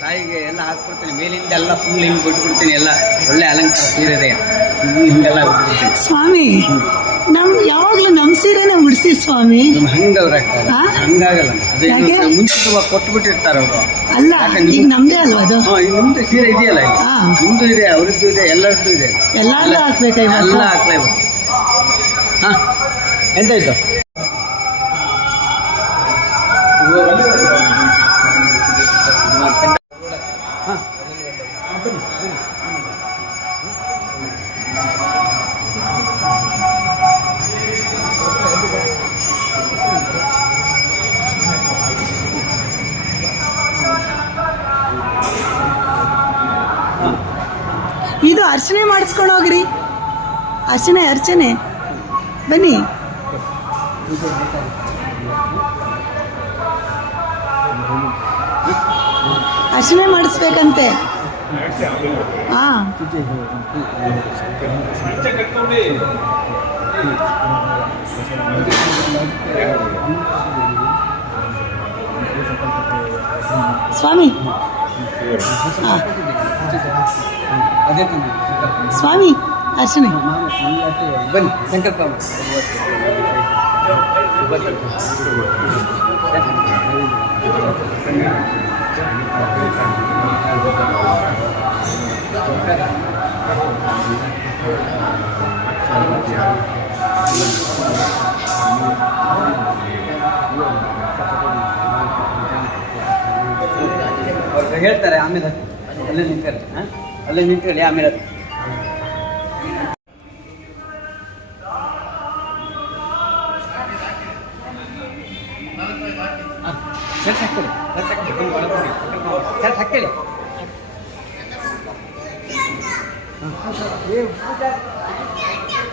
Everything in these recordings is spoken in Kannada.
ತಾಯಿಗೆ ಎಲ್ಲ ಹಾಕ್ಬಿಡ್ತೀನಿ, ಮೇಲಿಂದ ಎಲ್ಲ ಫುಲ್ ಹಿಂಗೆ ಬಿಟ್ಬಿಡ್ತೀನಿ, ಎಲ್ಲ ಒಳ್ಳೆ ಅಲಂಕಾರ ಸೀರೆ ಇದೆ ಹಿಂಗೆಲ್ಲ ಬಿಟ್ಬಿಡ್ತೀನಿ. ಸ್ವಾಮಿ ಯಾವಾಗ್ಲೂ ನಮ್ ಸೀರೆನೆ ಉಡ್ಸಿ ಸ್ವಾಮಿ. ಹಂಗವ್ರ ಹಂಗಾಗಲ್ಲ, ಯಾಕೆ? ಮುಂಚಿತವ ಕೊಟ್ಬಿಟ್ಟಿರ್ತಾರೆ ಅವರು. ಅಲ್ಲ, ಈಗ ನಮ್ದೇ ಅಲ್ವಾ ಅದು? ನಿಮ್ದು ಸೀರೆ ಇದೆಯಲ್ಲ, ನಿಮ್ದು ಇದೆ, ಅವ್ರದ್ದು ಇದೆ, ಎಲ್ಲರದ್ದು ಇದೆ, ಎಲ್ಲಾರು ಹಾಕ್ಬೇಕಾ? ಎಲ್ಲ ಹಾಕ್ಲೇಬೇಕು. ಹಾಂ, ಎಂತ ಇತ್ತು? ಇದು ಅರ್ಚನೆ ಮಾಡಿಸ್ಕೊಂಡು ಹೋಗ್ರಿ. ಅರ್ಚನೆ ಬನ್ನಿ. ಅರ್ಚನೆ ಮಾಡಿಸ್ಬೇಕಂತೆ. ಸ್ವಾಮಿ ಸ್ವಾಮಿ ಅರ್ಚನೆ ಬನ್ನಿ, ಸಂಕಲ್ಪ ಹೇಳ್ತಾರೆ. ಆಮೇಲೆ ಅಲ್ಲೇ ನಿಂತ್ಕೊಳ್ಳಿ, ಅಲ್ಲೇ ನಿಂತ್ಕೊಳ್ಳಿ, ಆಮೇಲೆ ಸರ್ ಹಾಕೊಳ್ಳಿ, ಸರ್ ಹಾಕೊಳ್ಳಿ.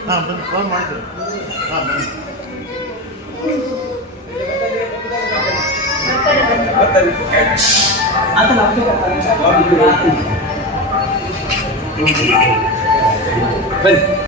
ಹಾಂ, ಬಂದು ಫೋನ್ ಮಾಡ್ತೀವಿ. ಹಾಂ, ಬನ್ನಿ.